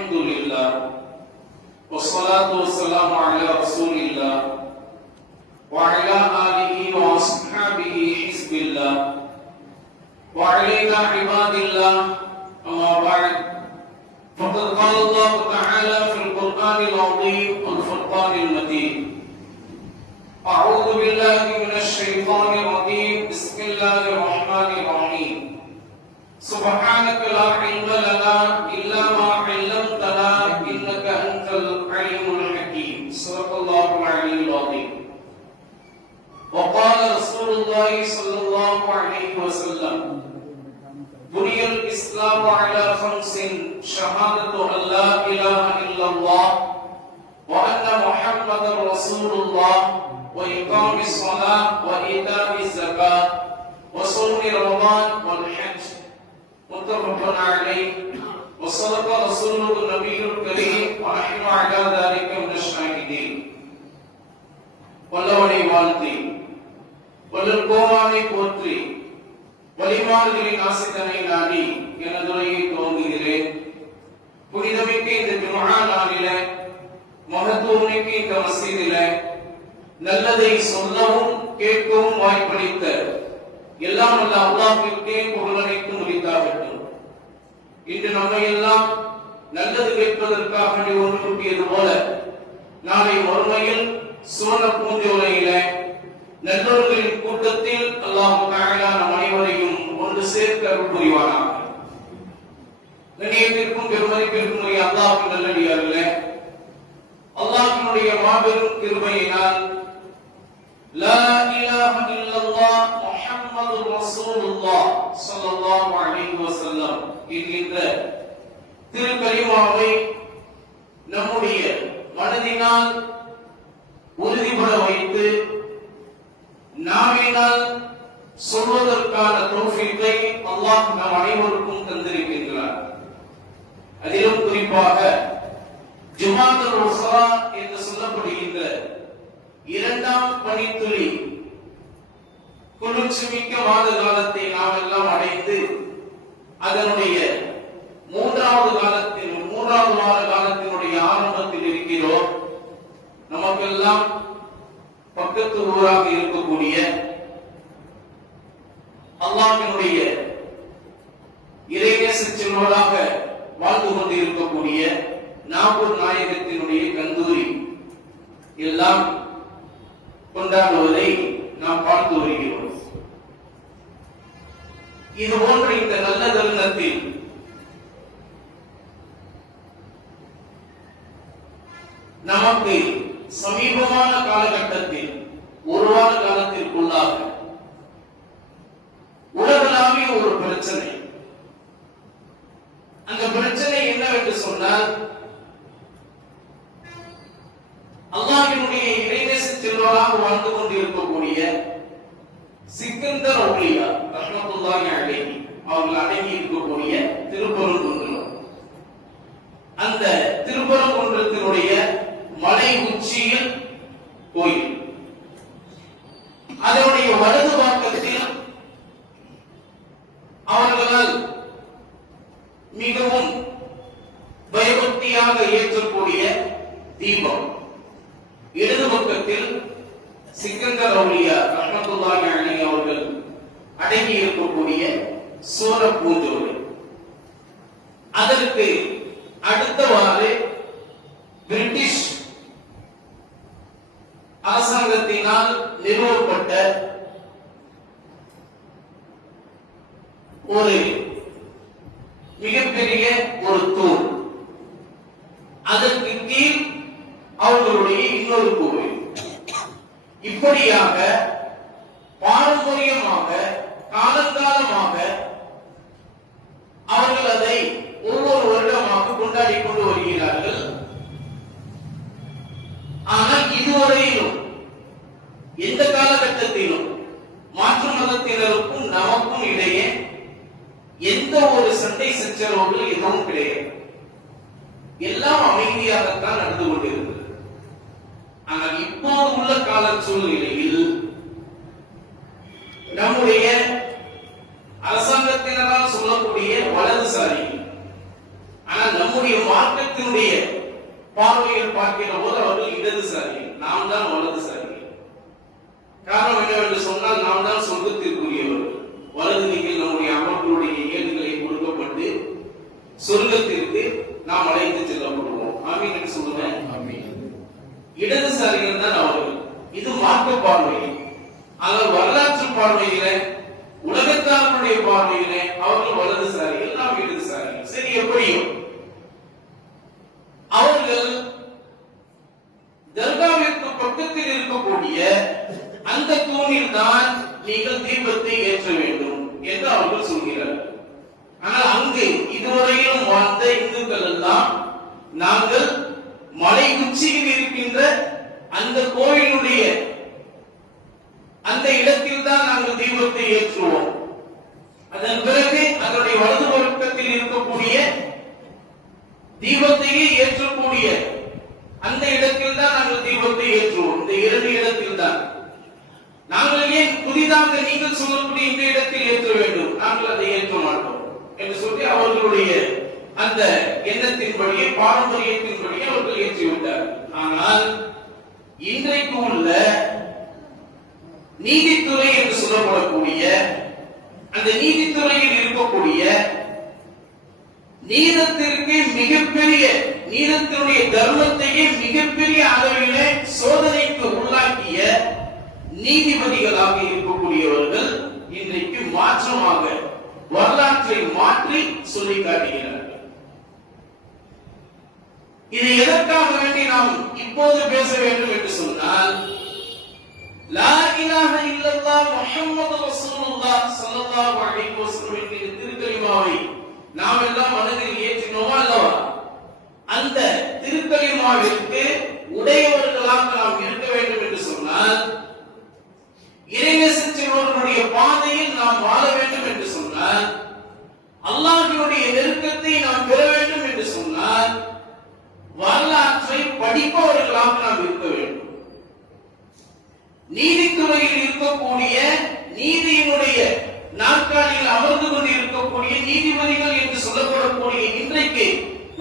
الحمد لله والصلاة والسلام على رسول الله وعلى آله وأصحابه حزب الله وعلينا عباد الله. أما بعد، فقد قال الله تعالى في القرآن العظيم والفرقان المجيد: أعوذ بالله من الشيطان الرجيم. بسم الله الرحمن الرحيم. سبحانك لا علم لنا إلا ما علمتنا إنك أنت العليم الحكيم. صدق الله العلي العظيم. وقال رسول الله صلى الله عليه وسلم: بني الإسلام على خمس: شهادة أن لا إله إلا الله وأن محمدا رسول الله وإقام الصلاة وإيتاء الزكاة وصوم رمضان والحج. متفق عليه. وصدق رسوله النبي الكريم ونحن على ذلك من الشاهدين. வல்லவனை வாழ்த்தி வல்லல் கோமானை போற்றி வலிமார்களின் ஆசித்தனை நாடி எனதுரையை துவங்குகிறேன். புனிதமிக்க இந்த ஜும்ஆ நாளில, மகத்துவமிக்க இந்த மஸ்ஜிதில நல்லதை சொல்லவும் கேட்கவும் வாய்ப்பளித்த எல்லாம் வல்ல அல்லாஹ்விற்கே புகழனைத்து முடித்தாகட்டும். இன்று நம்மை எல்லாம் நல்லது கேட்பதற்காக ஒன்று கூட்டியது போல, நாளை மறுமையில் சுவர்ண பூஞ்சோலையில நல்லவர்களின் கூட்டத்தில் அல்லாஹ் தஆலா நம் அனைவரையும் ஒன்று சேர்க்க அருள் புரிவானாக. கண்ணியத்திற்கும் பெருமதிப்பிற்கும் உரிய அல்லாஹ்வின் நல்லடியார்களே, அல்லாஹ்வினுடைய மாபெரும் கிருபையினால் லா இலாஹ இல்லல்லாஹ் முஹம்மதுர் ரசூலுல்லாஹ் ஸல்லல்லாஹு அலைஹி வஸல்லம் என்கின்ற திருக்கலிமாவை நம்முடைய மனதினால் உறுதிபட வைத்து நாவினால் சொல்வதற்கான தௌஃபீக்கை அல்லாஹ் நம் அனைவருக்கும் தந்திருக்கின்றார். அதிலும் குறிப்பாக ஜுமாத்துல் உஸ்ரா என்று சொல்லப்படுகின்ற இரண்டாம் பனித்துளி குளிர்ச்சிமிக்க மாத காலத்தை நாம் எல்லாம் அடைந்து அதனுடைய மூன்றாவது மாத காலத்தினுடைய ஆரம்பத்தில் இருக்கிறோம். நமக்கெல்லாம் பக்கத்து ஊராக இருக்கக்கூடிய அல்லாஹ்வினுடைய இறைநேச செல்வராக வாழ்ந்து கொண்டு இருக்கக்கூடிய நாகூர் நாயகத்தினுடைய கந்தூரி எல்லாம் கொண்டாடுவதை நாம் பார்த்து வருகிறோம். இது போன்ற இந்த நல்ல தருணத்தில் நமக்கு சமீபமான காலகட்டத்தில் ஒரு வார காலத்திற்குள்ளாக உலகளாவிய ஒரு பிரச்சனை, அந்த பிரச்சனை என்னவென்று சொன்னால், அல்லாஹ்வினுடைய இறைநேச செல்வராக வாழ்ந்து கொண்டிருக்கக்கூடிய சிக்கந்தர் அவுலியா ரஹ்மத்துல்லாஹி அலைஹி அவர்கள் அடங்கி இருக்கக்கூடிய திருப்பரங்குன்றம். அந்த திருப்பரங்குன்றத்தினுடைய மலை உச்சியில் கோயில், அதனுடைய வலது பக்கத்தில் அவர்களால் மிகவும் பயபக்தியாக ஏற்றக்கூடிய தீபம், இடது பக்கத்தில் சிக்கந்தர் அவுலியா ரஹ்மத்துல்லாஹி அலைஹி அவர்கள் அடங்கி இருக்கக்கூடிய சோர பூஞ்சோலை. அதற்கு அடுத்தவாறு பிரிட்டிஷ் அரசாங்கத்தினால் நிறுவப்பட்ட ஒரு மிகப்பெரிய ஒரு தூண், அதற்கு கீழ் அவர்களுடைய இன்னொரு கோவில். இப்படியாக பாரம்பரியமாக காலங்காலமாக அவர்கள் அதை ஒவ்வொரு வருடமாக கொண்டாடி கொண்டு வருகிறார்கள். ஆனால் இதுவரையிலும் எந்த காலகட்டத்திலும் மாற்று மதத்தினருக்கும் நமக்கும் இடையே எந்த ஒரு சண்டை சச்சரவுகள் எதுவும் கிடையாது. எல்லாம் அமைதியாகத்தான் நடந்து கொண்டிருக்கிறது. ஆனால் இப்போது உள்ள கால சூழ்நிலையில் நம்முடைய அரசாங்கத்தினரால் சொல்லக்கூடிய வலதுசாரி ஆனால் நம்முடைய மார்க்கத்தினுடைய பார்வையில் பார்க்கிற போது அவர்கள் இடதுசாரிகள், நாம் தான் வலதுசாரிகள். காரணம் என்னவென்று சொன்னால், நாம் தான் சொர்க்கத்திற்குரியவர்கள். வலது கையில் நம்முடைய அமர்களுடைய ஏடுகளை கொடுக்கப்பட்டு சொர்க்கத்திற்கு நாம் அழைத்து செல்லப்படுவோம். ஆமீன் என்று சொல்லுவேன். இடதுசாரிகள் தான் அவர்கள். இது மார்க்க பார்வையில். ஆனால் வரலாற்று பார்வையில, உலகத்தாருடைய பார்வையில அவர்கள் வலதுசாரிகள், நாம் இடதுசாரிகள். சரி, எப்படியும் அவர்கள் தர்காவிற்கு பக்கத்தில் இருக்கக்கூடிய அந்த தூணில் தான் நீங்கள் தீபத்தை ஏற்ற வேண்டும் என்று அவர்கள் சொல்கிறார்கள். ஆனால் அங்கு இதுவரையிலும் வாழ்ந்த இந்துக்கள் எல்லாம் நாங்கள் மலை உச்சியில் இருக்கின்ற அந்த கோயிலுடைய அந்த இடத்தில் தான் நாங்கள் தீபத்தை ஏற்றுவோம். அதன் பிறகு அதனுடைய வலது பக்கத்தில் இருக்கக்கூடிய தீபத்தையே ஏற்றக்கூடிய அந்த இடத்தில் தான் நாங்கள் தீபத்தை ஏற்றுவோம். இந்த இரண்டு இடத்தில் தான். நாங்கள் ஏன் புதிதாக நீங்கள் சொல்லக்கூடிய இந்த இடத்தில் ஏற்ற வேண்டும், நாங்கள் அதை ஏற்ற மாட்டோம் என்று சொல்லி அவர்களுடைய அந்த எண்ணத்தின்படியே, பாரம்பரியத்தின்படியே அவர்கள் ஏற்றிவிட்டார். ஆனால் இன்றைக்கு உள்ள நீதித்துறை என்று சொல்லப்படக்கூடிய அந்த நீதித்துறையில் இருக்கக்கூடிய நீதத்திற்கு மிகப்பெரிய, நீதத்தினுடைய தர்மத்தையே மிகப்பெரிய அளவிலே சோதனைக்கு உள்ளாக்கிய நீதிபதிகளாக இருக்கக்கூடியவர்கள் இன்றைக்கு மாற்றமாக வரலாற்றை மாற்றி சொல்லி காட்டுகிறார்கள். இதை எதற்காக வேண்டி நாம் இப்போது பேச வேண்டும் என்று சொன்னால், லா இலாஹ இல்லல்லாஹ் முஹம்மது ரசூலுல்லாஹ் ஸல்லல்லாஹு அலைஹி வஸல்லம் என்கிற திருக்கலிமாவை நாம் எல்லாம் மனதில் ஏற்றினோமா அல்லவா? அந்த திருக்கலிமாவிற்கு உடையவர்களாக நாம் இருக்க வேண்டும் என்று சொன்னால், இறைநேசத்தினுடைய பாதையில் நாம் வாழ வேண்டும் என்று சொன்னால், அல்லாஹ்வினுடைய நெருக்கத்தை நாம் பெற வேண்டும் என்று சொன்னால், வரலாற்றை படிப்பவர்களாக நாம் இருக்க வேண்டும். நீதித்துறையில் இருக்கக்கூடிய, நீதியினுடைய நாற்காலியில் அமர்ந்து கொண்டு இருக்கக்கூடிய நீதிபதிகள் என்று சொல்லப்படக்கூடிய இன்றைக்கு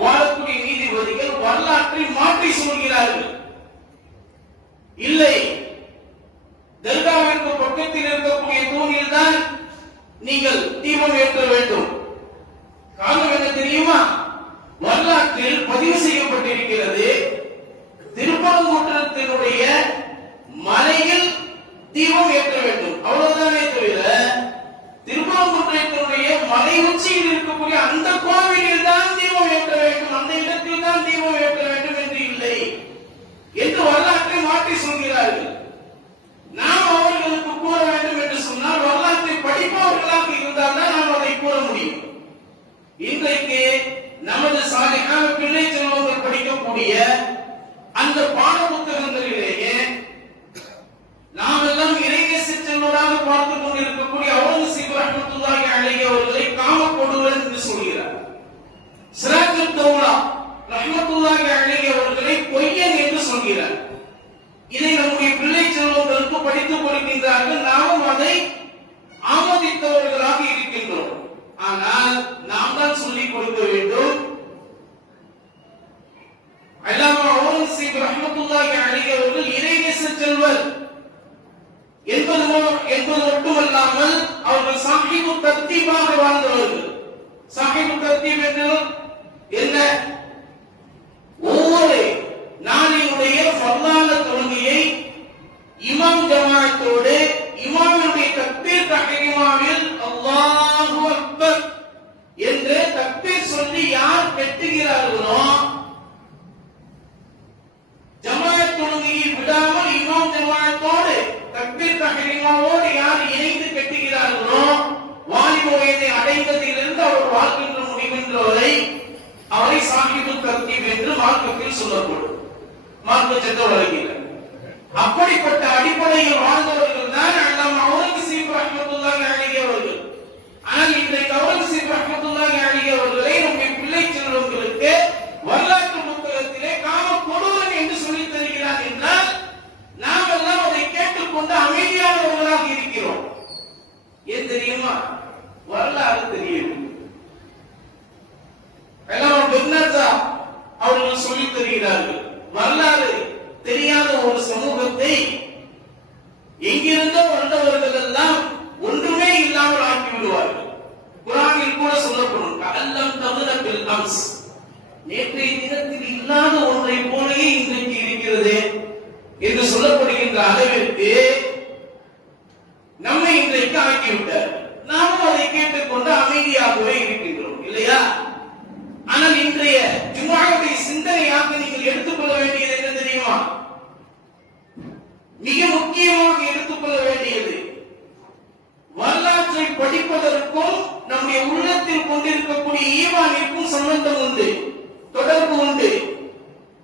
வாழக்கூடிய நீதிபதிகள் வரலாற்றை மாற்றி சொல்கிறார்கள். இல்லை, தர்காவிற்கு பக்கத்தில் இருக்கக்கூடிய தூணில் தான் நீங்கள் தீபம் ஏற்ற வேண்டும். காரணம் என்ன தெரியுமா? வரலாற்றில் பதிவு செய்யப்பட்டிருக்கிறது, திருப்பரங்குன்றத்தினுடைய மலையில் தீபம் ஏற்ற வேண்டும், அவ்வளவுதானே தவிர திருப்பரங்குன்றத்தினுடைய மலை உச்சியில் இருக்கக்கூடிய அந்த கோவிலில் தான் தீபம் ஏற்ற வேண்டும், அந்த இடத்தில் தான் தீபம் ஏற்ற வேண்டும் என்று இல்லை என்று வரலாற்றை மாற்றி சொல்கிறார்கள். நாம் அவர்களுக்கு கூற வேண்டும் என்று சொன்னால், வரலாற்றை படிப்பவர்களாக இருந்தால் தான் நாம் அதை கூற முடியும். இன்றைக்கு நமது சாலிஹான பிள்ளை செல்வங்கள் படிக்கக்கூடிய அந்த பாட புத்தகங்களிலேயே நாம் எல்லாம் இறைநேச செல்வராக பார்த்துக் கொண்டிருக்கக்கூடிய அவுரங்கசீப் ரஹ்மத்துல்லாஹி அலைஹி அவர்களை காமக்கொடூரன் என்று சொல்கிறார். சிராஜுத் தௌலா ரஹ்மத்துல்லாஹி அலைஹி அவர்களை பொய்யன் என்று சொல்கிறார். இதை நம்முடைய பிள்ளை செல்வங்களுக்கு படித்துக் கொடுக்கின்றார்கள். நாமும் அதை ஆமோதித்தவர்களாக இருக்கின்றோம். ஆனால் நாம் தான் சொல்லிக் கொடுக்க வேண்டும். அல்லாமா அவுரங்கசீப் ரஹ்மத்துல்லாஹி அலைஹி அவர்கள் இறைநேச செல்வர் என்பது மட்டுமல்லாமல் அவர்கள் சாஹிபு தர்த்தீபாக வாழ்ந்தவர்கள். சாஹிபு தர்த்தீப் என்று என்ன? ஒவ்வொரு நாளினுடைய ஃபர்லான தொழுகையை இமாம் ஜமாஅத்தோடு இமாமுடைய தக்பீர் தஹ்ரீமாவில் அல்லாஹு அக்பர் என்று தக்பீர் சொல்லி யார் கெட்டுகிறார்களோ, ஜமாஅத் தொழுகையை விடாமல் இமாம் ஜமாஅத்தோடு தக்பீர் தஹ்ரீமாவோடு யார் இணைந்து கெட்டுகிறார்களோ, வாலிப வயதை அடைந்ததிலிருந்து அவர் வாழ்கின்ற முடிகின்ற வரை அவரை சாஹிபு தர்த்தீப் என்று மார்க்கத்தில் சொல்லப்படும். மார்க்க சட்டம் வழங்குகிறது. அப்படிப்பட்ட அடிப்படையில் வாழ்ந்தவர்கள் தான் அல்லாமா அவுரங்கசீப் ரஹ்மத்துல்லாஹி அலைஹி அவர்கள். ஆனால் இன்றைக்கு அவுரங்கசீப் ரஹ்மத்துல்லாஹி அலைஹி அவர்களை நம்முடைய பிள்ளை செல்வங்களுக்கு வரலாற்று புத்தகத்திலே காமக்கொடூரன் என்று சொல்லித் தருகிறார் என்றால், நாம் எல்லாம் அதை கேட்டுக்கொண்டு அமைதியானவர்களாக இருக்கிறோம். ஏன் தெரியுமா? வரலாறு தெரியும். எல்லாம் அவர்கள் சொல்லித் தருகிறார்கள். வரலாறு தெரியாத ஒரு சமூகத்தை எங்கிருந்தோ வந்தவர்கள் எல்லாம் ஒன்றுமே இல்லாமல் ஆக்கி விடுவார்கள். குர்ஆனில் கூட சொல்லப்படும் அல்லம் தகுதபில் அம்ஸ், நேற்றைய தினத்தில் இல்லாத ஒன்றை போலவே இன்றைக்கு இருக்கிறது என்று சொல்லப்படுகின்ற அளவிற்கு நம்மை இன்றைக்கு ஆக்கிவிட்டார். நாமும் அதை கேட்டுக்கொண்டு அமைதியாகவே இருக்கின்றோம் இல்லையா? ஆனால் இன்றைய ஜும்ஆவுடைய சிந்தனையாக நீங்கள் எடுத்துக்கொள்ள வேண்டியது என்ன தெரியுமா? மிக முக்கியமாக எடுத்துக்கொள்ள வேண்டியது, வரலாற்றை படிப்பதற்கும் நம்முடைய உள்ளத்தில் கொண்டிருக்கக்கூடிய ஈமானிற்கும் சம்பந்தம் உண்டு, தொடர்பு உண்டு.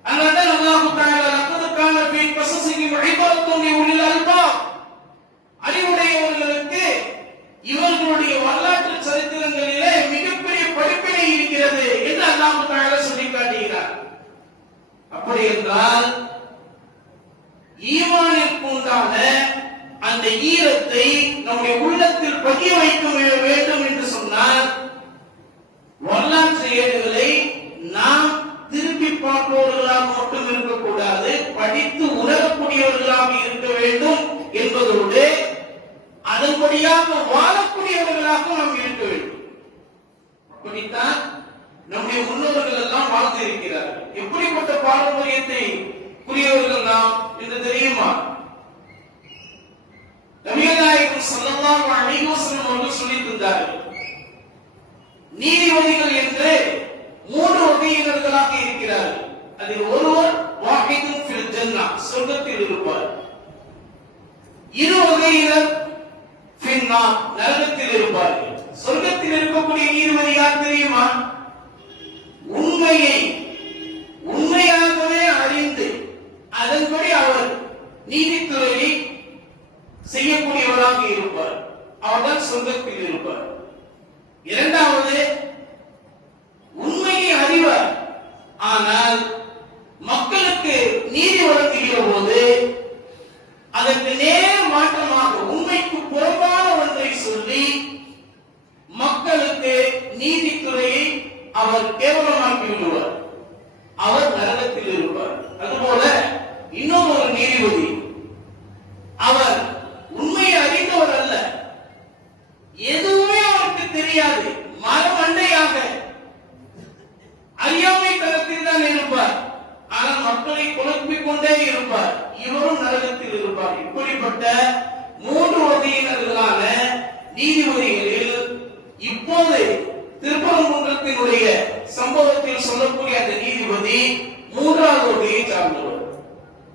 அதனால்தான் அல்லாஹ் தஆலா லக்கத் கான ஃபீ கஸஸிஹிம் இபரத்துன் லிஉலில் அல்பாப், அறிவுடையவர்களுக்கு இவர்களுடைய வரலாற்று சரித்திரங்களிலே மிகப்பெரிய படிப்பினை இருக்கிறது என்று அல்லாஹ் தஆலா சொல்லி காட்டுகிறார். அப்படி என்றால் ஈமானிற்கு உண்டான அந்த ஈரத்தை நம்முடைய உள்ளத்தில் பதிய வைக்க வேண்டும் என்று சொன்னால் வரலாற்று ஏடுகளை நாம் திருப்பி பார்ப்பவர்களாக மட்டும் இருக்கக்கூடாது, படித்து உணரக்கூடியவர்களாக இருக்க வேண்டும் என்பதோடு அதன்படியாக வாழக்கூடியவர்களாக நாம் இருக்க வேண்டும். அப்படித்தான் நம்முடைய முன்னோர்கள் எல்லாம் வாழ்ந்து இருக்கிறார்கள். எப்படிப்பட்ட பாரம்பரியத்தை புரியவர்கள் நாம் என்று தெரியுமா? நபிகள் நாயகம் ஸல்லல்லாஹு அலைஹி வஸல்லம் அவர்கள் சொல்லி தந்தார்கள், நீதிபதிகள் என்று 3 வகையினர்களாக இருக்கிறார்கள். அதில் ஒருவர் வாஹிதுன் ஃபில் ஜன்னah, சொர்க்கத்தில் இருப்பார். 2 வகையினர் ஃபின் நார், நரகத்தில் இருப்பார்கள். சொர்க்கத்தில் இருக்கக்கூடிய நீதிபதி யார் தெரியுமா? உண்மையை உண்மையாகவே அறிந்து அதன்படி அவர் நீதித்துறையை செய்யக்கூடியவராக இருப்பார். அவர்தான் சொர்க்கத்தில் இருப்பார். இரண்டாவது, உண்மையை அறிவார், ஆனால் மக்களுக்கு நீதி வழங்குகிற போது அதற்கு நேர் மாற்றமாக உண்மைக்கு புறம்பான ஒன்றை சொல்லி மக்களுக்கு நீதித்துறையை அவர் கேவலமாக்கி விடுவார். அவர் நரகத்தில் இருப்பார். அதுபோல இன்னும் ஒரு நீதிபதி, அவர் உண்மையை அறிந்தவர் அல்ல, எதுவுமே அவருக்கு தெரியாது, மரமண்டையாக அறியாமை தரத்தில் தான் இருப்பார். ஆனால் மக்களை குழப்பிக் கொண்டே இருப்பார். இவரும் நரகத்தில் இருப்பார். இப்படிப்பட்ட 3 வகையினர்களான நீதிபதிகளில் இப்போது திருப்பரங்குன்றத்தினுடைய சம்பவத்தில் சொல்லக்கூடிய அந்த நீதிபதி 3வது வகையை சார்ந்தவர்.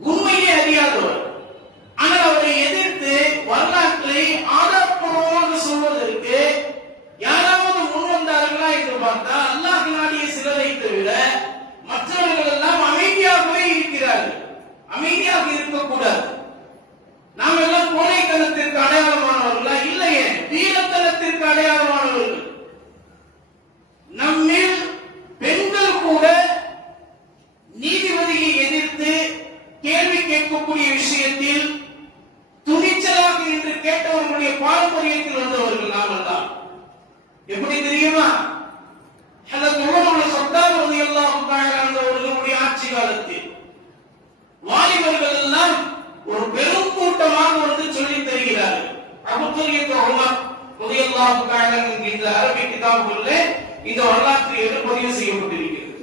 உண்மையை அறியாதவர். ஆனால் அவரை எதிர்த்து வரலாற்றை ஆதாரப்பூர்வமாக சொல்வதற்கு யாராவது முன் வந்தார்களா என்று பார்த்தால் அல்லாஹ் நாடிய சிலரை தவிர மற்றவர்கள் எல்லாம் அமைதியாகவே இருக்கிறார்கள். அமைதியாக இருக்கக்கூடாது. நாம் எல்லாம் கோழைத்தனத்திற்கு அடையாளமானவர்களா? இல்லையே, வீரத்தனத்திற்கு அடையாளமானவர்கள். நம்மில் பெண்கள் கூட நீதிபதியை எதிர்த்து கேள்வி கேட்கக்கூடிய விஷயத்தில் துணிச்சலாக என்று கேட்டவர்களுடைய பாரம்பரியத்தில் வந்தவர்கள் நாங்கள் தான். எப்படி தெரியுமா? ஹஜ்ரத் உமர் இப்னு கத்தாப் ரலியல்லாஹு தஆலா அவர்களுடைய ஆட்சி காலத்தில் வாலிபர்கள் எல்லாம் ஒரு பெரும் கூட்டமாக வந்து சொல்லித் தருகிறார்கள். அபூபக்கர் உமர் ரலியல்லாஹு தஆலா என்கிற அரபி கிதாபுகளிலே இந்த வரலாற்று பதிவு செய்யப்பட்டிருக்கிறது.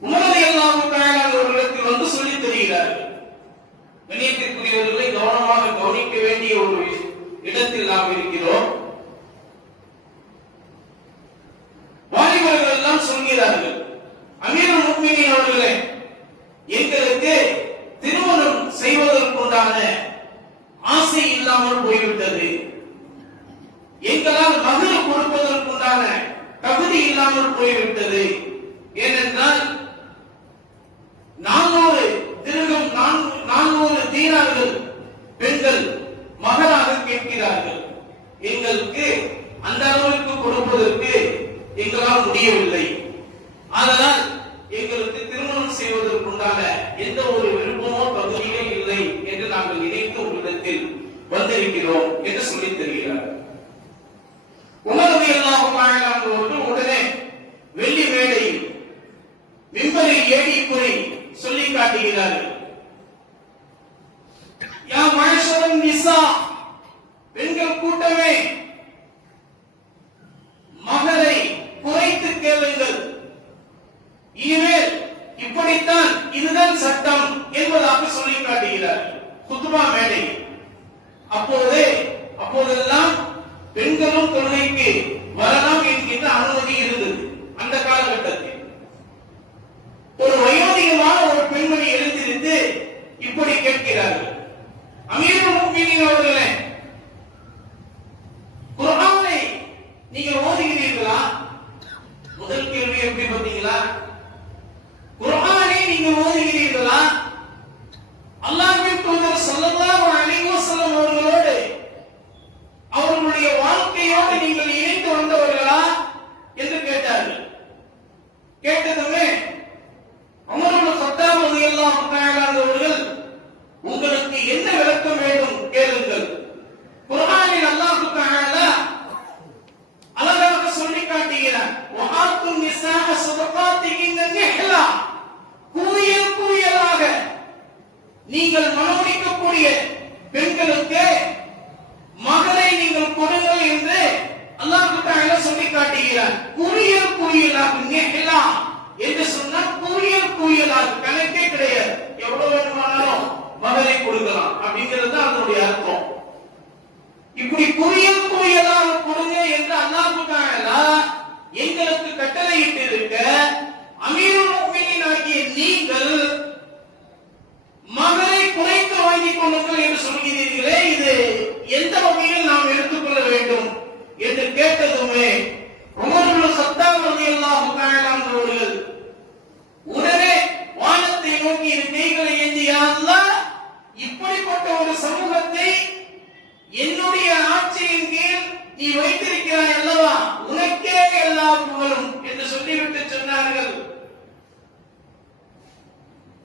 உமர் ரலியல்லாஹு தஆலா அவர்களுக்கு வந்து சொல்லித் தருகிறார்கள். கண்ணியத்திற்குரியவர்களை கவனமாக கவனிக்க வேண்டிய ஒரு இடத்தில் நாம் இருக்கிறோம். வாலிபர்கள் எல்லாம் சொல்கிறார்கள், அமீருல் முஃமினீன் அவர்களே, எங்களுக்கு திருமணம் செய்வதற்குண்டான ஆசை இல்லாமல் போய்விட்டது. எங்களால் மகர் கொடுப்பதற்குண்டான தகுதி இல்லாமல் போய்விட்டது. ஏனென்றால் 400 திர்ஹம் 400 தீனார்கள் பெண்கள் மகராக கேட்கிறார்கள். எங்களுக்கு அந்த அளவுக்கு கொடுப்பதற்கு எங்களால் முடியவில்லை. அதனால் எங்களுக்கு திருமணம் செய்வதற்குண்டான எந்த ஒரு விருப்பமோ தகுதியோ இல்லை என்று நாங்கள் நினைத்து உங்களிடத்தில் வந்திருக்கிறோம் என்று சொல்லித் தருகிறார். உமர் ரலியல்லாஹு தஆலா அவர்கள் உடனே வெள்ளி மேடையில் ஏடிக்குறை சொல்லி காட்டுகிறார்கள். யா மஹ்ஷரன் நிசா, பெண்கள் கூட்டமே, மகரை குறைத்து கேளுங்கள். இனிமேல் இப்படித்தான், இதுதான் சட்டம் என்பதாக சொல்லி காட்டுகிறார் குத்பா மேடை. அப்போதெல்லாம் பெண்களும் தொழுகைக்கு வரலாம் என்கின்ற அனுமதி இருந்தது. அந்த காலகட்டத்தில் ஒரு வயோதிகமான ஒரு பெண்மணி எழுந்திருந்து இப்படி கேட்கிறார்கள், அமீருல் முஃமினீன் அவர்களே, குர்ஆனை நீங்கள் ஓதுகிறீர்களா? முதல் கேள்வி எப்படி பார்த்தீங்களா? குர்ஆனை நீங்கள் ஓதுகிறீர்களா? அல்லாஹ்வின் தூதர் ஸல்லல்லாஹு அலைஹி வஸல்லம் அவர்களோடு அவர்களுடைய வாழ்க்கையோடு நீங்கள் இணைந்து வந்தவர்களா என்று கேட்டார்கள். கேட்டதுமே உமர் இப்னு கத்தாப் ரலியல்லாஹு தஆலா அவர்கள், உங்களுக்கு என்ன விளக்கம் வேண்டும் கேளுங்கள். குர்ஆனில் அல்லாஹ் தஆலா அழகாக சொல்லி காட்டுகிறார், வஆத்து நிஸாஅ ஸதகாத்திஹின்ன நிஹ்லா, கூயலாக நீங்கள் மனமுடிக்கக்கூடிய பெண்களுக்கு மகளை நீங்கள் கொடுங்கள் என்று அல்லாஹ் தஆலா சொல்லி காட்டுகிறார். கூயலாக நிஹ்லா என்று சொன்னால் கூயலாக கணக்கே கிடையாது, எவ்வளவு வேண்டுமானாலும் மகளை கொடுக்கலாம் அப்படிங்கிறது தான் அதனுடைய அர்த்தம். இப்படி கூயலாக கொடுங்க என்று அல்லாஹ் தஆலா எங்களுக்கு கட்டளையிட்டு இருக்க, அமீருல் முஃமினீன் ஆகிய நீங்கள் மகளை குறைத்து வாங்கிக் கொள்ளுங்கள் என்று சொல்கிறீர்களே, இது எந்த வகையில் நாம் எடுத்துக்கொள்ள வேண்டும் என்று கேட்டதுமே உமர் இப்னு கத்தாப் ரலியல்லாஹு தஆலா அவர்கள் உடனே வானத்தை நோக்கி இரு கைகளை ஏந்தி, யா அல்லாஹ், இப்படிப்பட்ட ஒரு சமூகத்தை என்னுடைய ஆட்சியின் கீழ் நீ வைத்திருக்கிறாய் அல்லவா, உனக்கே எல்லா புகழும் என்று சொல்லிவிட்டு சொன்னார்கள்,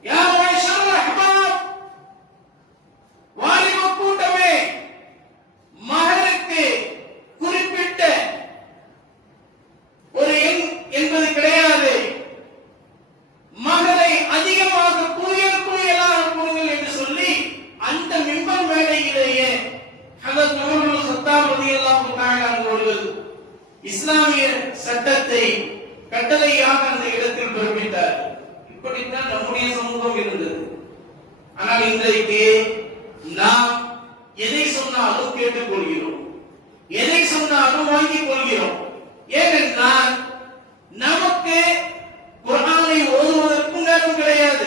யா மஹ்ஷரல் அஹ்பாப், வாலிப கூட்டமே, மகருக்கு குறிப்பிட்ட ஒரு எண் என்பது கிடையாது. மகளை அதிகமாக கூயலாக கொடுங்கள் என்று சொல்லி அந்த மிம்பர் மேடையிலேயே ஹஜ்ரத் உமர் இப்னு கத்தாப் ரலியல்லாஹு தஆலா அவர்கள் இஸ்லாமிய சட்டத்தை கட்டளையாக அந்த இடத்தில் பிறப்பித்தார். இப்படித்தான் நம்முடைய சமூகம் இருந்தது. ஆனால் இன்றைக்கு நாம் எதை சொன்னாலும் கேட்டுக் கொள்கிறோம், எதை சொன்னாலும் வாங்கிக் கொள்கிறோம். ஏனென்றால் நமக்கு குர்ஆனை ஓதுவதற்கும் நேரம் கிடையாது.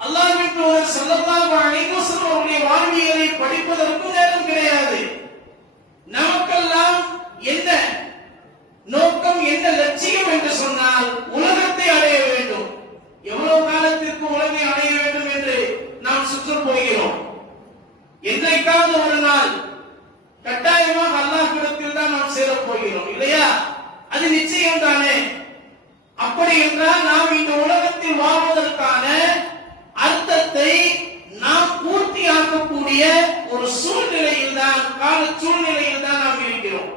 அல்லாஹ்வின் தூதர் ஸல்லல்லாஹு அலைஹி வஸல்லம் அவருடைய வாழ்வியலை படிப்பதற்கும் நேரம் கிடையாது. நமக்கெல்லாம் என்ன நோக்கம், என்ன லட்சியம் என்று சொன்னால் உலகத்தை அடைய வேண்டும். எவ்வளவு காலத்திற்கு உலகை அடைய வேண்டும் என்று நாம் சுற்று போகிறோம். என்றைக்காவது ஒரு நாள் கட்டாயமாக அல்லாஹ்விடத்தில் தான் நாம் சேரப் போகிறோம், இல்லையா? அது நிச்சயம் தானே. அப்படி என்றால் நாம் இந்த உலகத்தில் வாழ்வதற்கான அர்த்தத்தை நாம் பூர்த்தியாக்கக்கூடிய ஒரு சூழ்நிலையில் தான், கால சூழ்நிலையில் தான் நாம் இருக்கிறோம்.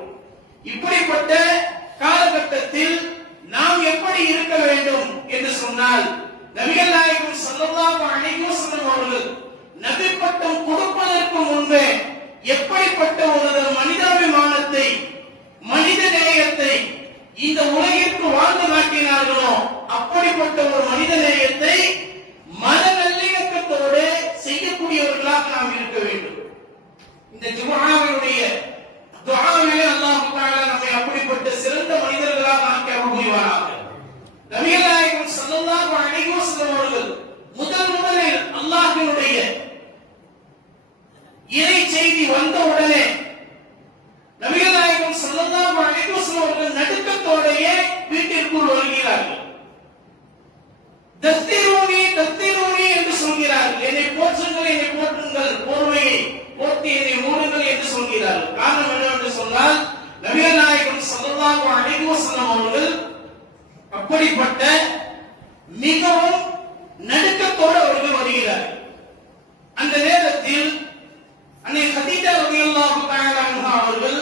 இப்படிப்பட்ட காலகட்டத்தில் நாம் எப்படி இருக்க வேண்டும் என்று சொன்னால், நபிகள் நாயகம் ஸல்லல்லாஹு அலைஹி வஸல்லம் அவர்கள் நபி பட்டம் கொடுப்பதற்கு முன்பே எப்படிப்பட்ட ஒரு மனிதாபிமானத்தை, மனித நேயத்தை இந்த உலகிற்கு வாழ்ந்து காட்டினார்களோ, அப்படிப்பட்ட ஒரு மனித நேயத்தை மன நல்லிணக்கத்தோடு செய்யக்கூடியவர்களாக நாம் இருக்க வேண்டும். இந்த ஜும்ஆவினுடைய துஆவிலே அல்லாஹ் தஆலா நம்மை அப்படிப்பட்ட சிறந்த மனிதர்களாக ஆக்கி அருள் புரிவாராக. நபிகள் நாயகம் ஸல்லல்லாஹு அலைஹி வஸல்லம் அவர்கள் முதலில் அல்லாஹ்வினுடைய இறை செய்தி வந்த உடனே நபிகள் நாயகம் ஸல்லல்லாஹு அலைஹி வஸல்லம் அவர்கள் நடுக்கத்தோடையே வீட்டிற்குள் வருகிறார்கள். தஸ்தீரூனி என்று சொல்கிறார்கள், என்னை போற்றுங்கள், போர்வையை போர்த்தி என்னை மூடுங்கள் என்று சொல்கிறார்கள். காரணம் என்னவென்று சொன்னால், நபிகள் நாயகம் ஸல்லல்லாஹு அலைஹி வஸல்லம் அவர்கள் அப்படிப்பட்ட மிகவும் நடுக்கத்தோடு அவர்கள் வருகிறார்கள். அந்த நேரத்தில் அன்னை கதீஜா ரலியல்லாஹு தஆலா அன்ஹா அவர்கள்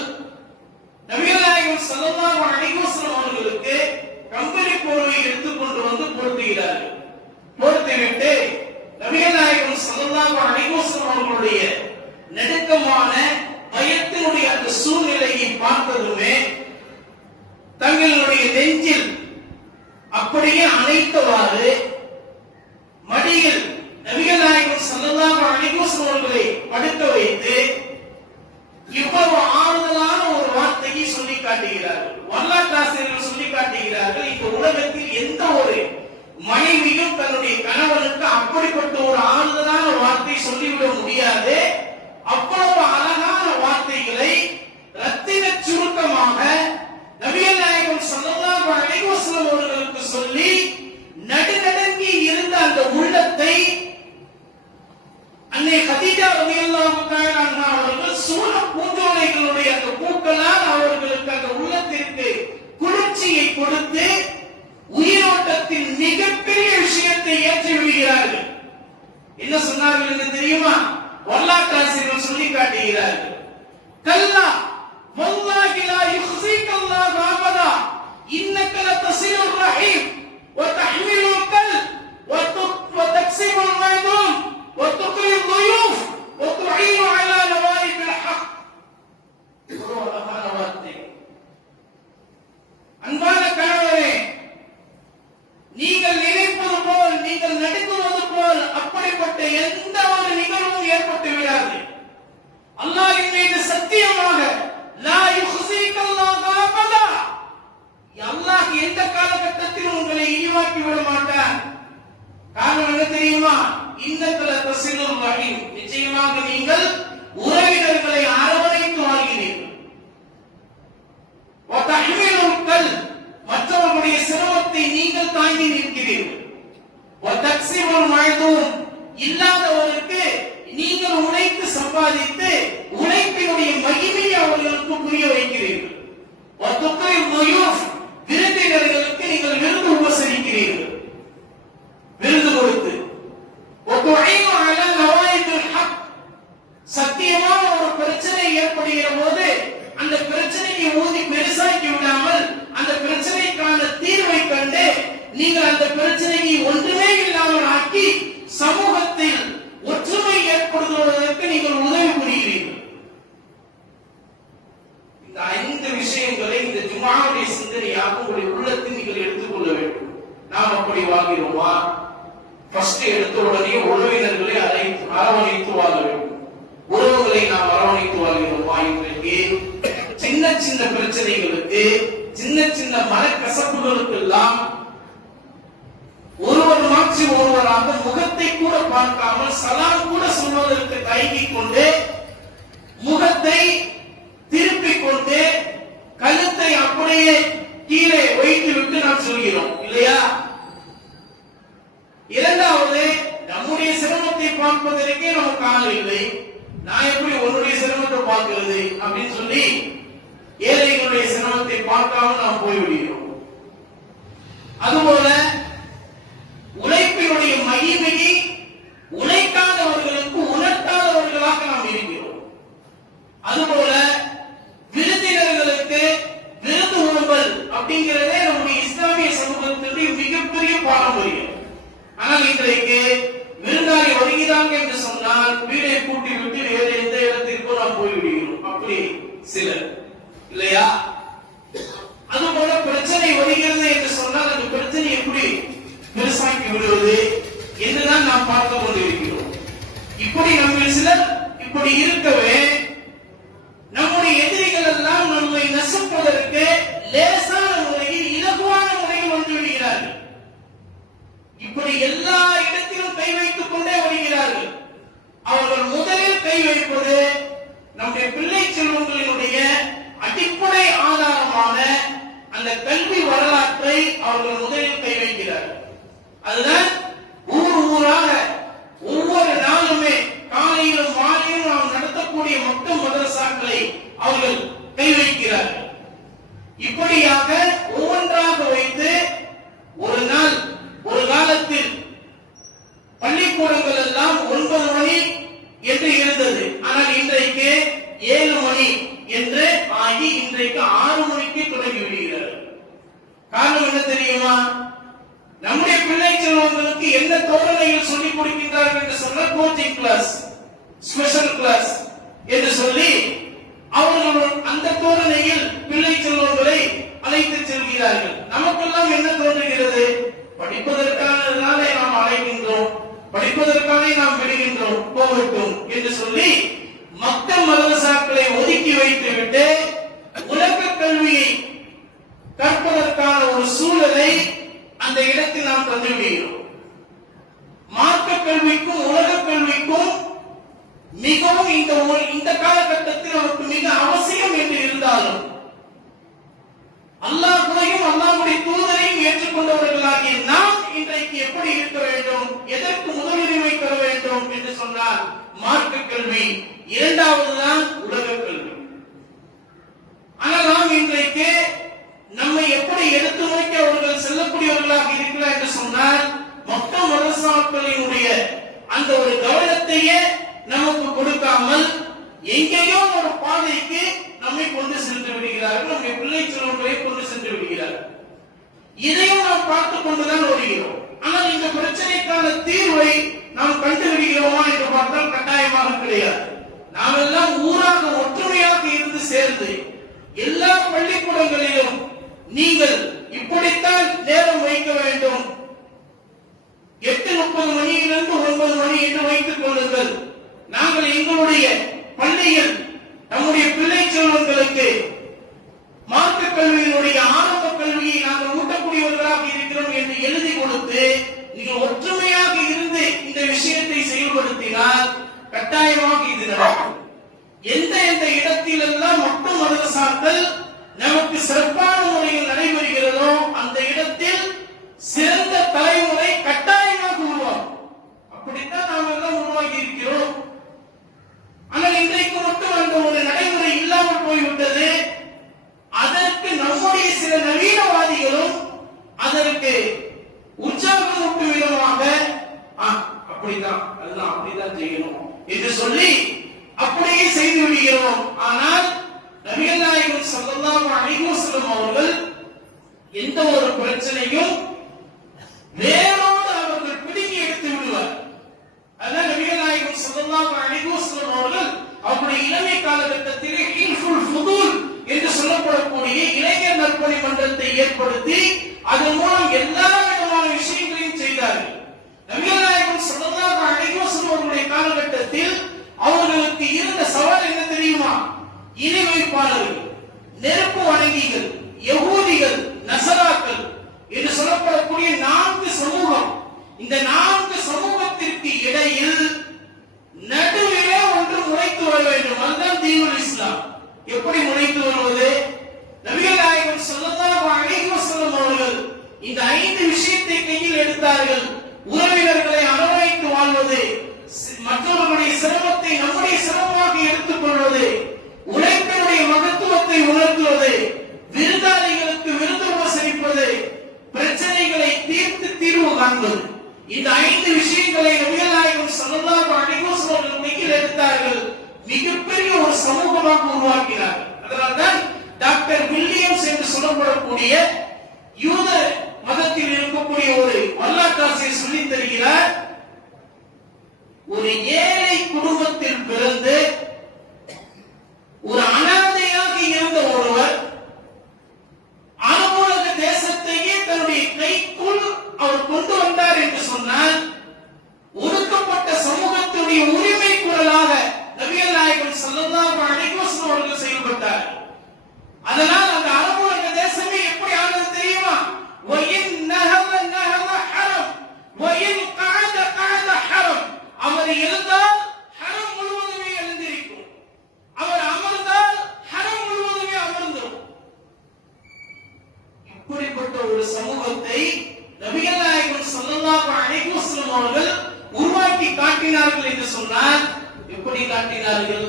நபிகள் நாயகம் ஸல்லல்லாஹு அலைஹி வஸல்லம் அவர்களுக்கு கம்பளி போர்வை எடுத்துக்கொண்டு வந்து விடுகிறார்கள். போர்த்துவிட்டு நபிகள் நாயகம் ஸல்லல்லாஹு அலைஹி வஸல்லம் அவர்களுடைய நெருக்கமான பயத்தினுடைய அந்த சூழ்நிலையை பார்த்ததுமே தங்களுடைய நெஞ்சில் அப்படியே அணைத்தவாறு மடியில் நபிகள் நாயகம் ஸல்லல்லாஹு அலைஹி வஸல்லம் அவர்களை படுக்க வைத்து இவ்வளவு ஆறுதலான ஒரு வார்த்தையை சொல்லி காட்டுகிறார்கள். வரலாற்றாசிரியர்கள் சொல்லி காட்டுகிறார்கள், இந்த உலகத்தில் எந்த ஒரு மனைவியும் தன்னுடைய கணவனுக்கு அப்படிப்பட்ட ஒரு ஆறுதலான வார்த்தை சொல்லிவிட முடியாது. அவ்வளவு அழகான வார்த்தைகளை ரத்தின சுருக்கமாக நபிகள் நாயகம் ஸல்லல்லாஹு அலைஹி வஸல்லம் அவர்களுக்கு சொல்லி நடுநடுங்கி இருந்த அந்த உள்ளத்தை அன்னை கதீஜா ரலியல்லாஹு தஆலா அன்ஹா அவர்கள் சூழ பூஞ்சோலைகளுடைய அந்த பூக்களால் அவர்களுக்கு அந்த உள்ளத்திற்கு குளிர்ச்சியை கொடுத்து உயிரோட்டத்தின் மிகப்பெரிய விஷயத்தை ஏற்றி விடுகிறார்கள். என்ன சொன்னார்கள் என்று தெரியுமா? வரலாற்றாசிரியர்கள் சொல்லி காட்டுகிறார்கள், கல்லா வல்லாஹி லா யுஹ்ஸிகல்லாஹு அபதா இன்னக லதஸிலுர் ரஹீம் வ தஹ்மிலுல் கல் வ தக்ஸிமுல் மைதூன் வ துக்ரில் ضيوف வ துஈனு அலா நவாயிபில் ஹக். அன்பான கணவரே, நீங்கள் நினைப்பது போல், நீங்கள் நடுங்குவது போல் அப்படிப்பட்ட எந்த ஒரு நிகழ்வும் ஏற்பட்டு விடாது. அல்லாஹ்வின் மீது சத்தியமாக லா யுஹ்ஸிகல்லாஹு அபதா, அல்லாஹ் எந்த காலகட்டத்திலும் உங்களை இழிவாக்கி விட மாட்டார். காரணம் என்ன தெரியுமா? இன்னக லதஸிலுர் ரஹீம், நிச்சயமாக நீங்கள் உறவினர்களை அரவணைத்து வாழ்கிறீர்கள். வ தஹ்மிலுல் கல், மற்றவர்களுடைய சிரமத்தை நீங்கள் தாங்கி நிற்கிறீர்கள். வ தக்ஸிமுல் மைதூன், இல்லாதவருக்கு நீங்கள் உழைத்து சம்பாதித்து உழைப்பினுடைய மகிமையை அவர்களுக்கு புரிய வைக்கிறீர்கள். வ துக்ரில் ضيوف, விருந்தினர்களுக்கு நீங்கள் விருந்து உபசரிக்கிறீர்கள், விருந்து கொடுத்து. வ துஈனு அலா நவாயிபில் ஹக், சத்தியமான ஒரு பிரச்சனை ஏற்படுகிற போது அந்த பிரச்சனையை ஊதி பெருசாக்கி விடாமல் அந்த பிரச்சனைக்கான தீர்வை கண்டு நீங்கள் அந்த பிரச்சனையை ஒன்றுமே இல்லாமல் ஆக்கி சமூகத்தில் ஒற்றுமை ஏற்படுத்துவதற்கு நீங்கள் உதவி புரிகிறீர்கள். இந்த 5 விஷயங்களை இந்த ஜும்ஆவுடைய சிந்தனையாக உங்களுடைய உள்ளத்தில் நீங்கள் எடுத்துக்கொள்ள வேண்டும். நாம் அப்படி வாழ்கிறோமா? ஃபர்ஸ்ட் எடுத்த உடனே உறவினர்களை அரவணைத்து வாழ வேண்டும். உறவுகளை நாம் அரவணைத்து வாழ்கிறோமா? இன்றைக்கு சின்ன சின்ன பிரச்சனைகளுக்கு, சின்ன சின்ன மனக்கசப்புகளுக்கு எல்லாம் ஒருவர் மாற்றி ஒருவராக முகத்தை கூட பார்க்காமல் சலாம் கூட சொல்வதற்கு தயங்கிக் கொண்டு முகத்தை திருப்பிக் கொண்டு கழுத்தை அப்படியே கீழே வைத்து விட்டு நாம் சொல்கிறோம் இல்லையா? இரண்டாவது, நம்முடைய சிரமத்தை பார்ப்பதற்கே நமக்கு ஆள் இல்லை, நான் எப்படி உன்னுடைய சிரமத்தை பார்க்கிறது அப்படின்னு சொல்லி ஏழைகளுடைய சிரமத்தை பார்க்காமல் நாம் போய்விடுகிறோம். அதுபோல உழைப்பினுடைய மகிமையை உழைக்காதவர்களுக்கு உணர்த்தாதவர்களாக நாம் இருக்கிறோம். அதுபோல விருந்தினர்களுக்கு விருந்து உணவல் அப்படிங்கிறதே நம்முடைய இஸ்லாமிய சமூகத்தினுடைய மிகப்பெரிய பாரம்பரியம். ஆனால் இன்றைக்கு விருந்தாளி வருகிறாங்க என்று சொன்னால் வீடை கூட்டி விட்டு வேறு எந்த இடத்திற்கும் நாம் போய்விடுகிறோம். அப்படி சிலர் இல்லையா? அதுபோல பிரச்சனை வருகிறது என்று சொன்னால் அந்த பிரச்சனை எப்படி பெருசாக்கி விடுவது என்றுதான் நாம் பார்த்து கொண்டிருக்கிறோம். இப்படி நம்ம சிலர் இப்படி இருக்கவே நம்முடைய எதிரிகள் எல்லாம் நம்மை நசுப்பதற்கு லேசான முறையில், இலகுவான முறையில் வந்து விடுகிறார்கள். இப்படி எல்லா இடத்திலும் கை வைத்துக் கொண்டே வருகிறார்கள். அவர்கள் முதலில் கை வைப்பது நம்முடைய பிள்ளை செல்வங்களினுடைய அடிப்படை ஆதாரமான அந்த கல்வி வரலாற்றை அவர்கள் முதலில் கை வைக்கிறார்கள். அதுதான் ஊர் ஊராக ஒவ்வொரு நாளுமே காலையிலும் மாலையிலும் நாம் நடத்தக்கூடிய மக்கள் மதரசாக்களை அவர்கள் கை வைக்கிறார்கள். இப்படியாக ஒவ்வொன்றாக வைத்து ஒரு நாள், ஒரு காலத்தில் பள்ளிக்கூடங்கள் எல்லாம் 9 மணி என்று இருந்தது. ஆனால் இன்றைக்கு 7 மணி என்று ஆகி இன்றைக்கு 6 மணிக்கு தொடங்கி விடுகிறார்கள். காரணம் என்ன தெரியுமா? நம்முடைய பிள்ளை செல்வங்களுக்கு என்ன தோரணையில் சொல்லிக் கொடுக்கின்றார்கள் என்று சொன்னால் கோச்சிங் கிளாஸ், ஸ்பெஷல் கிளாஸ் என்று சொல்லி அவர்கள் அந்த தோரணையில் பிள்ளை செல்வங்களை அழைத்து செல்கிறார்கள். நமக்கெல்லாம் என்ன தோன்றுகிறது? படிப்பதற்கானதாலே நாம் அழைக்கின்றோம், படிப்பதற்கானே நாம் விடுகின்றோம், போகட்டும் என்று சொல்லி மக்கள் மதரசாக்களை ஒதுக்கி வைத்துவிட்டு உலக கல்வியை கற்பதற்கான ஒரு சூழலை அந்த இடத்தில் நாம் தந்துவிடுகிறோம். மார்க்க கல்விக்கும் உலக கல்விக்கும் மிகவும் இந்த காலகட்டத்தில் நமக்கு மிக அவசியம் என்று இருந்தாலும் அல்லாஹ்வையும் அல்லாஹ்வுடைய தூதரையும் ஏற்றுக்கொண்டவர்களாகிய நாம் இன்றைக்கு எப்படி இருக்க வேண்டும், எதற்கு முதலுரிமை தர வேண்டும் என்று சொன்னால் மார்க்க கல்வி, இரண்டாவதுதான் உலக கல்வி. ஆனால் நாம் இன்றைக்கு நம்மை எப்படி எடுத்து நோக்கி அவர்கள் செல்லக்கூடியவர்களாக இருக்கிறார் என்று சொன்னால் மக்கள் மதரசாக்களினுடைய அந்த ஒரு கவனத்தையே நமக்கு கொடுக்காமல் எங்கேயோ ஒரு பாதைக்கு நம்மை கொண்டு சென்று விடுகிறார்கள், நம்முடைய பிள்ளை செல்வங்களை கொண்டு சென்று விடுகிறார்கள். இதையும் நாம் பார்த்துக் கொண்டுதான் வருகிறோம். ஆனால் இந்த பிரச்சனைக்கான தீர்வை நாம் கண்டு விடுகிறோமா என்று பார்த்தால் கட்டாயமாக கிடையாது. நாம் எல்லாம் ஊராக ஒற்றுமையாக இருந்து சேர்ந்து எல்லா பள்ளிக்கூடங்களிலும் நீங்கள் இப்படித்தான் நேரம் வைக்க வேண்டும், 8:30 மணியிலிருந்து 9 மணி என்று வைத்துக் கொள்ளுங்கள். நாங்கள் எங்களுடைய பள்ளியில் நம்முடைய பிள்ளை செல்வங்களுக்கு மார்க்க கல்வியினுடைய ஆரம்ப கல்வியை நாங்கள் ஊட்டக்கூடியவர்களாக இருக்கிறோம் என்று எழுதி கொடுத்து நீங்கள் ஒற்றுமையாக இருந்து இந்த விஷயத்தை செயல்படுத்தினால் கட்டாயமாக இது நடக்கும். எந்த எந்த இடத்திலெல்லாம் மக்கள் மதரசாக்கள் நமக்கு சிறப்பான முறையில் நடைபெறுகிறதோ அந்த இடத்தில் சிறந்த தலைமுறை கட்டாயமாக உருவாகும். அப்படித்தான் நாம் எல்லாம் உருவாகி இருக்கிறோம். ஆனால் இன்றைக்கு மட்டும் அந்த ஒரு நடைமுறை இல்லாமல் போய்விட்டது. அதற்கு நம்முடைய சில நவீனவாதிகளும் அதற்கு உற்சாகமூட்டும் விதமாக அப்படிதான் அதுதான் அப்படிதான் செய்யணும் என்று சொல்லி அப்படியே செய்து விடுகிறோம். ஆனால் நபிகள் நாயகம் ஸல்லல்லாஹு அலைஹி வஸல்லம் அவர்கள் எந்த ஒரு பிரச்சனையும் வேரோடு அவர்கள் பிடுங்கி எடுத்து விடுவார். அதான் நபிகள் நாயகம் ஸல்லல்லாஹு அலைஹி வஸல்லம் அவர்கள் அவருடைய இளமை காலகட்டத்தில் ஹில்ஃபுல் ஃபுதூல் என்று சொல்லப்படக்கூடிய இளைஞர் நற்பணி மன்றத்தை ஏற்படுத்தி அதன் மூலம் எல்லா விதமான விஷயங்களையும் செய்தார்கள். நபிகள் நாயகம் ஸல்லல்லாஹு அலைஹி வஸல்லம் அவருடைய காலகட்டத்தில் அவர்களுக்கு இருந்த சவால் என்ன தெரியுமா? இணை வைப்பாளர்கள், நெருப்பு வணங்கிகள், யகூதிகள், நசராக்கள் என்று சொல்லப்படக்கூடிய 4 சமூகம். இந்த 4 சமூகத்திற்கு இடையில் நடுவிலே ஒன்று முளைத்து வர வேண்டும். அதுதான் தீனுல் இஸ்லாம். எப்படி முளைத்து வருவது? நபிகள் நாயகம் ஸல்லல்லாஹு அலைஹி வஸல்லம் அவர்கள் இந்த 5 விஷயத்தை கையில் எடுத்தார்கள். உறவினர்களை அரவணைத்து வாழ்வது, மற்றவர்களுடைய சிரமத்தை நம்முடைய சிரமமாக எடுத்துக் கொள்வது, உழைப்பினுடைய மகத்துவத்தை உணர்த்துவது, விருந்தாளிகளுக்கு விருந்து உபசரிப்பது, பிரச்சனைகளை தீர்த்து தீர்வு காண்பது. இந்த 5 விஷயங்களை நபிகள் நாயகம் ஸல்லல்லாஹு அலைஹி வஸல்லம் கையில் எடுத்தார்கள். மிகப்பெரிய ஒரு சமூகமாக உருவாக்கினார்கள். அதனால்தான் டாக்டர் வில்லியம்ஸ் என்று சொல்லப்படக்கூடிய யூத மதத்தில் இருக்கக்கூடிய ஒரு வரலாற்றாசிரியர் சொல்லித் தருகிறார், ஒரு ஏழை குடும்பத்தில் பிறந்து ஒரு அனாதையாக இருந்த ஒருவர் அரபுலக தேசத்தையே தன்னுடைய கைக்குள் அவர் கொண்டு வந்தார் என்று சொன்னால் ஒடுக்கப்பட்ட சமூகத்துடைய உரிமை குரலாக நபிகள் நாயகம் ஸல்லல்லாஹு அலைஹி வஸல்லம் அவர்கள் செயல்பட்டார். அதனால் அந்த அரபுலக தேசமே எப்படி ஆனது தெரியுமா? வயின் நஹத நஹத ஹரம் வயின் கஅத கஅத ஹரம். அவர் இருந்தால் ஹரம் முழுவதுமே எழுந்திருக்கும், அவர் அமர்ந்தால் ஹரம் முழுவதுமே அமர்ந்தும். இப்படிப்பட்ட ஒரு சமூகத்தை நபிகள் நாயகம் ஸல்லல்லாஹு அலைஹி வஸல்லம் அவர்கள் உருவாக்கி காட்டினார்கள் என்று சொன்னால் எப்படி காட்டினார்கள்?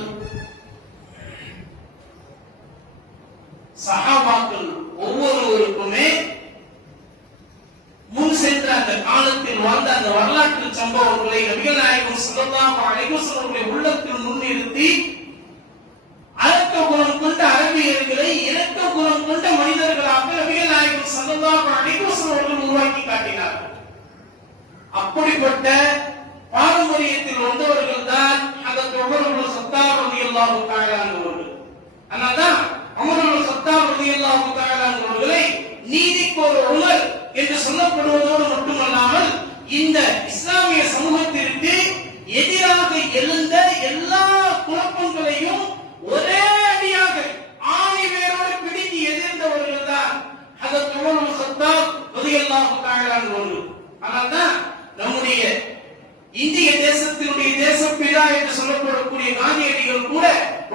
சஹாபாக்கள் ஒவ்வொருவருக்குமே முன் சென்ற அந்த காலத்தில் வாழ்ந்த அந்த வரலாற்று சம்பவங்களை நபிகள் நாயகம் ஸல்லல்லாஹு அலைஹி வஸல்லம் அவர்களுடைய உள்ளத்தில் முன்னிறுத்தி அரக்க குணம் கொண்ட அரபியர்களை இரக்க குணம் கொண்ட மனிதர்களாக நபிகள் நாயகம் ஸல்லல்லாஹு அலைஹி வஸல்லம் அவர்கள் உருவாக்கி காட்டினார்கள். ரலியல்லாஹு தஆலா அவர்கள். அதனால்தான் உமர் இப்னு கத்தாப் ரலியல்லாஹு தஆலா அவர்களை நீதிக்கு ஒரு உமர் என்று சொல்லப்படுவதோடு மட்டுமல்லாமல் இந்த இஸ்லாமிய சமூகத்திற்கு எதிராக எழுந்த எல்லா குழப்பங்களையும் ஒரே அடியாக ஆணி வேரோடு பிடித்து எதிர்ந்தவர்கள் தான் ஹஜ்ரத் உமர் இப்னு கத்தாப் ரலியல்லாஹு தஆலா அவர்கள். அதனால்தான் நம்முடைய இந்திய தேசத்தினுடைய தேசப்பிதா என்று சொல்லப்படக்கூடிய காந்தியடிகள் கூட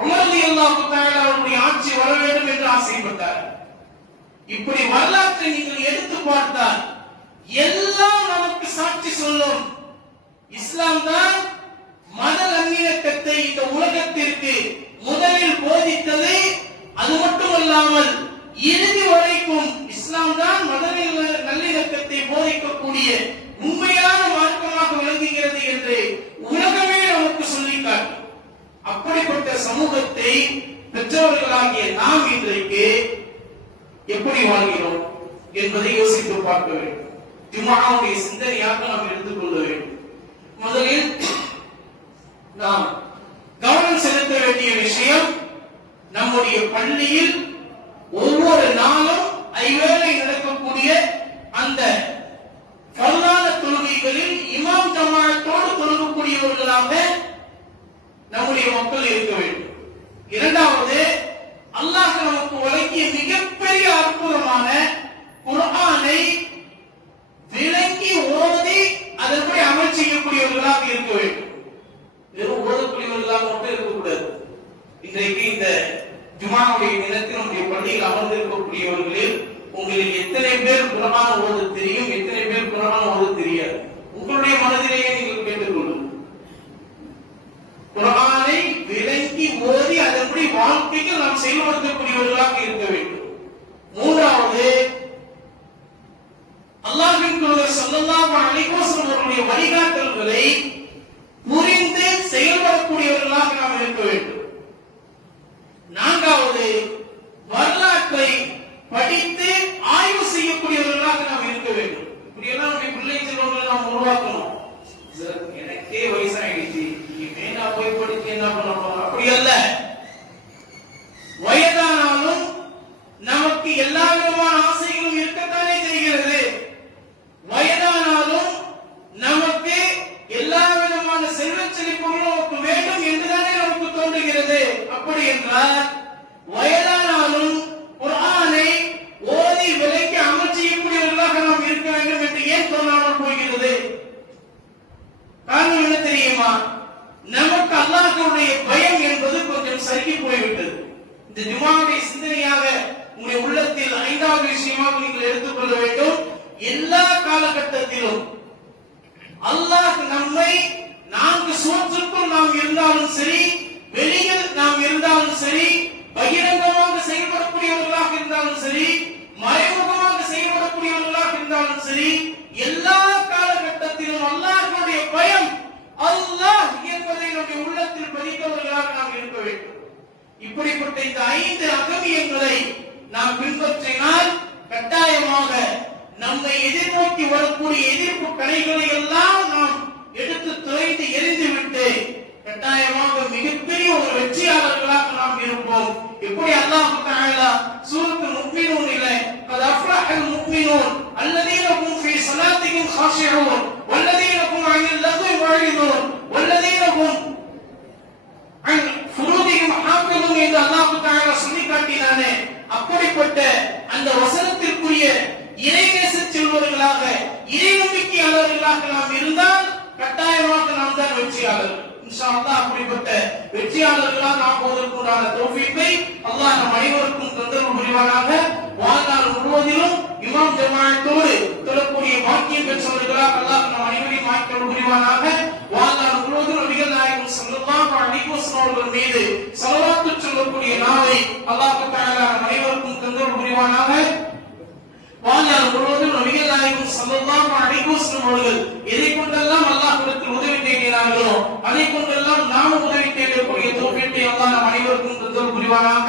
உமர் ரலியல்லாஹு தஆலா அவருடைய ஆட்சி வர வேண்டும் என்று ஆசைப்பட்டார். இப்படி வரலாற்றை நீங்கள் எடுத்து பார்த்தால் எல்லாம் நமக்கு சாட்சி சொல்லும். இஸ்லாம் தான் மத நல்லிணக்கத்தை இந்த உலகத்திற்கு முதலில் போதித்தது. அது மட்டுமல்லாமல் இறுதி வரைக்கும் இஸ்லாம் தான் மத நல்லிணக்கத்தை போதிக்கக்கூடிய உண்மையான மார்க்கமாக விளங்குகிறது என்று உலகமே நமக்கு சொல்லிக்காட்டும். அப்படிப்பட்ட சமூகத்தை பெற்றவர்களாகிய நாம் இன்றைக்கு எப்படி வாழ்கிறோம் என்பதை யோசித்து பார்க்க வேண்டும். ஜும்ஆவுடைய சிந்தனையாக நாம் எடுத்துக்கொள்ள வேண்டும். முதலில் நாம் கவனம் செலுத்த வேண்டிய விஷயம், நம்முடைய பள்ளியில் ஒவ்வொரு நாளும் ஐவேளை நடக்கக்கூடிய அந்த ஃபர்தான தொழுகைகளில் இமாம் ஜமாஅத்தோடு தொழுகக்கூடியவர்களாக நம்முடைய மக்கள் இருக்க வேண்டும். இரண்டாவது, அல்லாஹ் நமக்கு வழங்கிய மிகப்பெரிய அற்புதமான குர்ஆனை விளங்கி ஓதி அதன்படி அமல் செய்யக்கூடியவர்களாக இருக்க வேண்டும். வெறும் ஓதக்கூடியவர்களாக மட்டும் இருக்கக்கூடாது. இன்றைக்கு இந்த ஜும்ஆவுடைய தினத்தில் நம்முடைய பள்ளியில் அமர்ந்திருக்கக்கூடியவர்களில் உங்களில் எத்தனை பேர் குர்ஆன் ஓத தெரியும், எத்தனை பேர் குர்ஆன் ஓத தெரியாது? உங்களுடைய மனதிலேயே நீங்கள் கேட்டுக்கொள்ளுங்கள். குர்ஆனை விளங்கி ஓதி அதன்படி வாழ்க்கையில் நாம் செயல்படுத்தக்கூடியவர்களாக இருக்க வேண்டும். மூன்றாவது, அல்லாஹ்வின் தூதர் ஸல்லல்லாஹு அலைஹி வஸல்லம் அவர்களுடைய வழிகாட்டல்களை புரிந்து செயல்படக்கூடியவர்களாக நாம் இருக்க வேண்டும். நான்காவது, வரலாற்றை படித்து ஆய்வு செய்யக்கூடியவர்களாக நாம் இருக்க வேண்டும். இப்படியெல்லாம் நம்முடைய பிள்ளை செல்வங்களை நாம் உருவாக்கணும். எனக்கே வயசாயிடுச்சு, இனிமே நான் போய் படிச்சு என்ன பண்ண போறோம்? அப்படி அல்ல. வயதானாலும் நமக்கு எல்லா விதமான ஆசைகளும் இருக்கத்தானே செய்கிறது. வயதானாலும் நமக்கு எல்லா விதமான செல்வ செழிப்புகளும் நமக்கு வேண்டும் என்றுதானே நமக்கு தோன்றுகிறது. அப்படி என்றால் வயதானாலும் குர்ஆனை ஓதி விளக்கி அமல் செய்யக்கூடியவர்களாக நாம் இருக்க வேண்டும் என்று ஏன் தோன்றாமல் போகிறது? காரணம் என்ன தெரியுமா? நமக்கு அல்லாஹ்வுடைய பயம் என்பது கொஞ்சம் சறுக்கி போய்விட்டது. இந்த ஜும்ஆவுடைய சிந்தனையாக உங்களுடைய உள்ளத்தில் ஐந்தாவது விஷயமாக நீங்கள் எடுத்துக்கொள்ள வேண்டும். எல்லா காலகட்டத்திலும் அல்லாஹ் நம்மை நான்கு சுவற்றுக்குள் நாம் இருந்தாலும் சரி, வெளியில் நாம் இருந்தாலும் சரி, பகிரங்கமாக செயல்படக்கூடியவர்களாக இருந்தாலும் சரி, மறைமுகமாக செயல்படக்கூடியவர்களாக இருந்தாலும் சரி, எல்லா காலகட்டத்திலும் அல்லாஹ்வுடைய பயம், அல்லாஹ் என்பதை நம்முடைய உள்ளத்தில் பதித்தவர்களாக நாம் இருக்க வேண்டும். இப்படிப்பட்ட இந்த 5 அகமியங்களை நாம் பின்பற்றினால் கட்டாயமாக நம்மை எதிர்நோக்கி வரக்கூடிய எதிர்ப்பு கலைகளை எல்லாம் நாம் எடுத்து துளைத்து எரிந்துவிட்டு கட்டாயமாக மிகப்பெரிய ஒரு வெற்றியாளர்களாக நாம் இருப்போம். எப்படி அல்லாஹ் தஆலா சூரத்துல் முஃமினூனில قد أفلح المؤمنون الذين هم في صلاتهم خاشعون والذين هم عن اللغو معرضون والذين هم عن فروجهم حافظون என்று அல்லாஹ் தஆலா சொல்லி காட்டினானே, அப்படிப்பட்ட அந்த வசனத்திற்குரிய இறைநேச செல்வர்களாக, இறை நம்பிக்கையாளர்களாக நாம் இருந்தால் கட்டாயமாக நாம் தான் வெற்றியாளர்கள். இன்ஷா அல்லாஹ் அப்படிப்பட்ட வெற்றியாளர்களாக நாம் போவதற்குண்டான தௌஃபீக்கை அல்லாஹ் நம் அனைவருக்கும் தந்தருள் புரிவானாக. வாழ்நாள் முழுவதிலும் இமாம் ஜமாஅத்தோடு தொழக்கூடிய பாக்கியம் பெற்றவர்களாக அல்லாஹ் நம் அனைவரையும் ஆக்கியருள் புரிவானாக. வாழ்நாள் முழுவதும் நபிகள் நாயகம் ஸல்லல்லாஹு அலைஹி வஸல்லம் அவர்கள் மீது ஸலவாத்து சொல்லக்கூடிய நாவை அல்லாஹ் தஆலா நம் அனைவருக்கும் தந்தருள் புரிவானாக. வாழ்நாள் முழுவதும் நபிகள் நாயகம் ஸல்லல்லாஹு அலைஹி வஸல்லம் அவர்கள் எதை கொண்டெல்லாம் அல்லாஹ்விடத்தில் உதவி தேடினார்களோ அதை கொண்டெல்லாம் நாம் உதவி தேடக்கூடிய தௌஃபீக்கை அல்லாஹ் நம் அனைவருக்கும் தந்தருள் புரிவானாக.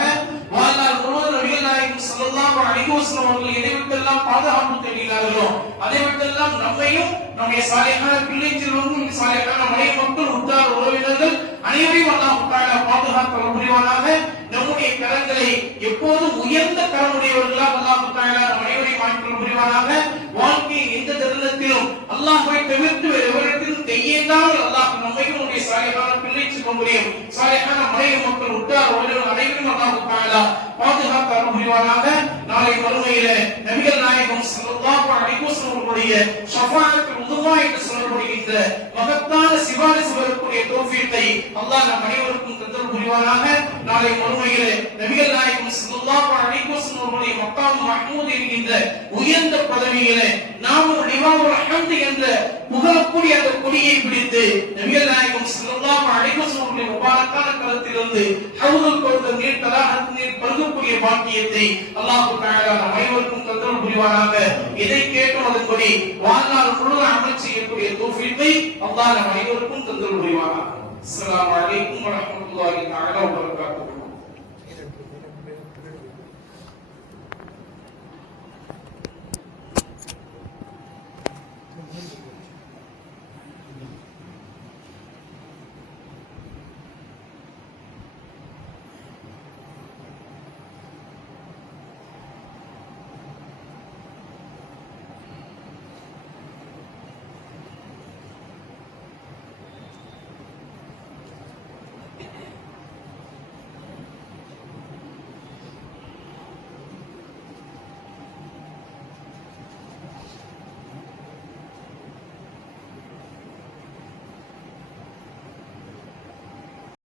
வாழ்நாள் முழுவதும் நபிகள் நாயகம் ஸல்லல்லாஹு அலைஹி வஸல்லம் அவர்கள் எதை விட்டெல்லாம் பாதுகாப்பு தேடினார்களோ அதை விட்டெல்லாம் நம்மையும் நம்முடைய சாலிஹான பிள்ளை செல்வங்களும் சாலிஹான மனைவி மக்கள் உற்றார் உறவினர்கள் அனைவரையும் அல்லாஹ் தஆலா பாதுகாத்து புரிவானாக. நம்முடைய கரங்களை எப்போதும் உயர்ந்த கரமுடையவர்களாக அல்லாஹ் தஆலா நம் அனைவரையும் மாற்றி புரிவானாக. வாழ்க்கையின் எந்த தருணத்திலும் அல்லாஹ்வை தவிர்த்து வேறு எவரிடத்திலும் கையேந்தாமல் அல்லாஹ் நம்மையும் நம்முடைய சாலிஹான பிள்ளை செல்வங்களையும் சாலிஹான மனைவி மக்கள் உற்றார் உறவினர்கள் அனைவரும் அல்லாஹ் தஆலா பாதுகாத்து அருள் புரிவானாக. நாளை மறுமையிலே நபிகள் நாயகம் ஸல்லல்லாஹு அலைஹி வஸல்லம் அவர்களுடைய ஷஃபாஅத்துல் உதுமா என்று சொல்லப்படுகின்ற மகத்தான சிபாரிசு வரக்கூடிய தௌஃபீக்கை அல்லாஹ் நம் அனைவருக்கும் தந்தல் புரிவானாக. நாளை மறுமையிலே நபிகள் நாயகம் ஸல்லல்லாஹு அலைஹி வஸல்லம் அவர்களுடைய மக்காம் மஹ்மூத் என்கின்ற உயர்ந்த பதவியிலே நாமும் லிவாஉல் ஹம்த் என்ற புகழக்கூடிய அந்த கொடியை பிடித்து நபிகள் நாயகம் ஸல்லல்லாஹு அலைஹி வஸல்லம் அவர்களுடைய முபாரக்கான கரத்திலிருந்து ஹவுதுல் கௌதர் நீர் தலாஹத் நீர் பருகக்கூடிய பாக்கியத்தை அல்லாஹ் தஆலா நம் அனைவருக்கும் தந்தல் புரிவானாக. எதை கேட்டோம் அதன்படி வாழ்நாள் முழுவதும் அமல் செய்யக்கூடிய தௌஃபீக்கை அல்லாஹ் நம் அனைவருக்கும் தந்தல் புரிவானாக. அஸ்ஸலாமு அலைக்கும் வரஹ்மத்துல்லாஹி தஆலா வபரகாத்துஹு.